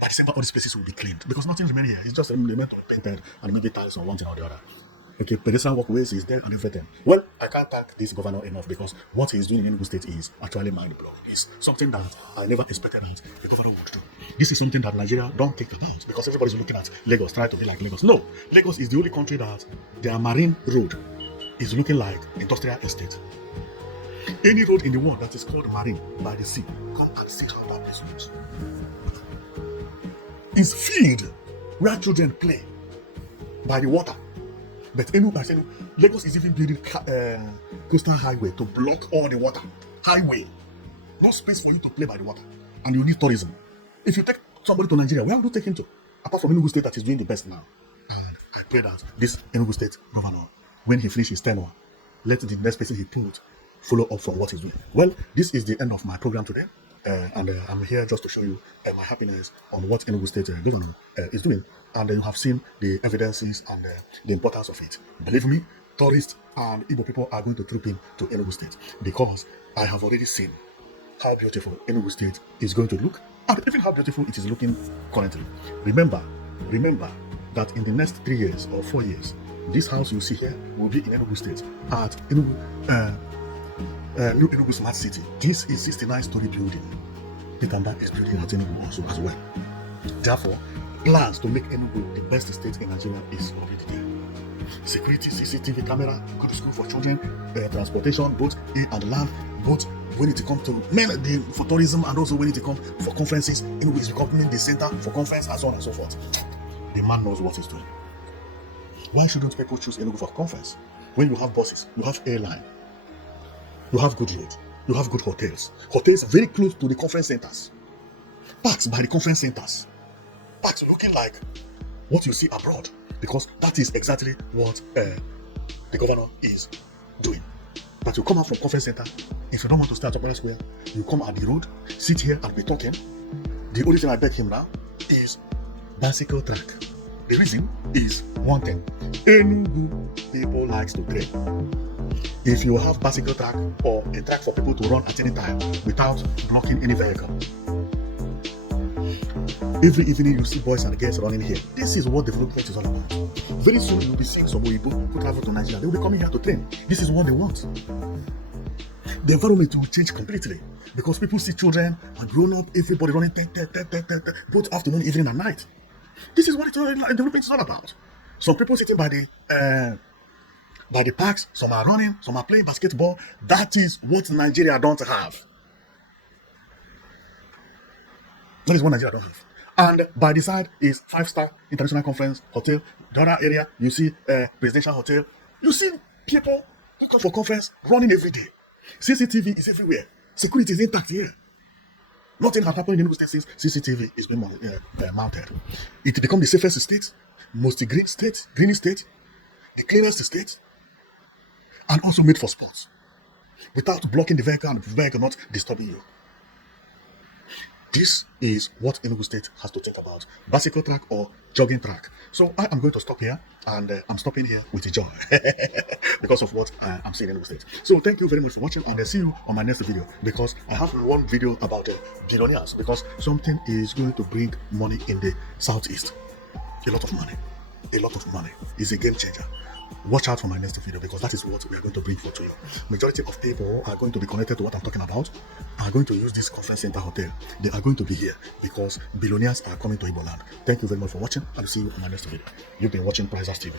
By December, all these places will be cleaned, because nothing remains here. It's just remain to be painted and maybe tiles or one thing or the other. Okay, pedestrian walkways is there and everything. Well, I can't thank this governor enough, because what he's doing in Enugu State is actually mind-blowing. It's something that I never expected that the governor would do. This is something that Nigeria don't think about, because everybody's looking at Lagos, trying to be like Lagos. No, Lagos is the only country that their marine road is looking like industrial estate. Any road in the world that is called marine by the sea, come and see how that place looks. It's field where children play by the water. But Lagos is even building coastal highway to block all the water. Highway. No space for you to play by the water. And you need tourism. If you take somebody to Nigeria, where would you take him to? Apart from Enugu State that is doing the best now. And I pray that this Enugu State governor, when he finishes his tenure, let the next person he put follow up from what he's doing. Well, this is the end of my program today. And I'm here just to show you my happiness on what Enugu State governor is doing. And you have seen the evidences and the importance of it. Believe me, tourists and Igbo people are going to troop in to Enugu State, because I have already seen how beautiful Enugu State is going to look, and even how beautiful it is looking currently. Remember that in the next 3 years or 4 years, this house you see here will be in Enugu State at Enugu, New Enugu Smart City. This is 69-story building. Pitanda is building at Enugu also as well. Therefore, plans to make Enugu the best state in Nigeria is already there. Security, CCTV camera, good school for children, transportation, both air and land, both when it comes to for tourism and also when it comes for conferences. Enugu is becoming the center for conference and so on and so forth. The man knows what he's doing. Why shouldn't people choose Enugu for conference? When you have buses, you have airline, you have good roads, you have good hotels. Hotels very close to the conference centers. Parks by the conference centers. Parks looking like what you see abroad, because that is exactly what the governor is doing. But you come out from conference center, if you don't want to start Chapel Square, you come at the road, sit here and be talking. The only thing I beg him now is bicycle track. The reason is one thing. Enugu people likes to train. If you have bicycle track or a track for people to run at any time without blocking any vehicle, every evening you see boys and girls running here. This is what development is all about. Very soon you'll be seeing some Igbo who travel to Nigeria. They will be coming here to train. This is what they want. The environment will change completely, because people see children and grown up, everybody running both afternoon, evening and night. This is what development is all about. Some people sitting by the parks, some are running, some are playing basketball. That is what Nigeria don't have. That is what Nigeria don't have. And by the side is 5-star international conference hotel. The other area, you see presidential hotel. You see people who come for conference running every day. CCTV is everywhere. Security is intact here. Nothing has happened in Enugu State since CCTV is being mounted. It becomes the safest state, most green state, the cleanest state, and also made for sports, without blocking the vehicle and the vehicle not disturbing you. This is what Enugu State has to think about: bicycle track or jogging track. So I am going to stop here, and I'm stopping here with joy because of what I'm seeing in Enugu State. So thank you very much for watching, and I'll see you on my next video, because I have one video about billionaires, because something is going to bring money in the southeast. A lot of money. It's a game changer. Watch out for my next video, because that is what we are going to bring forth to you. Majority of people are going to be connected to what I'm talking about, are going to use this conference center hotel. They are going to be here because billionaires are coming to Igbo land. Thank you very much for watching. I'll see you on my next video. You've been watching Prizers TV.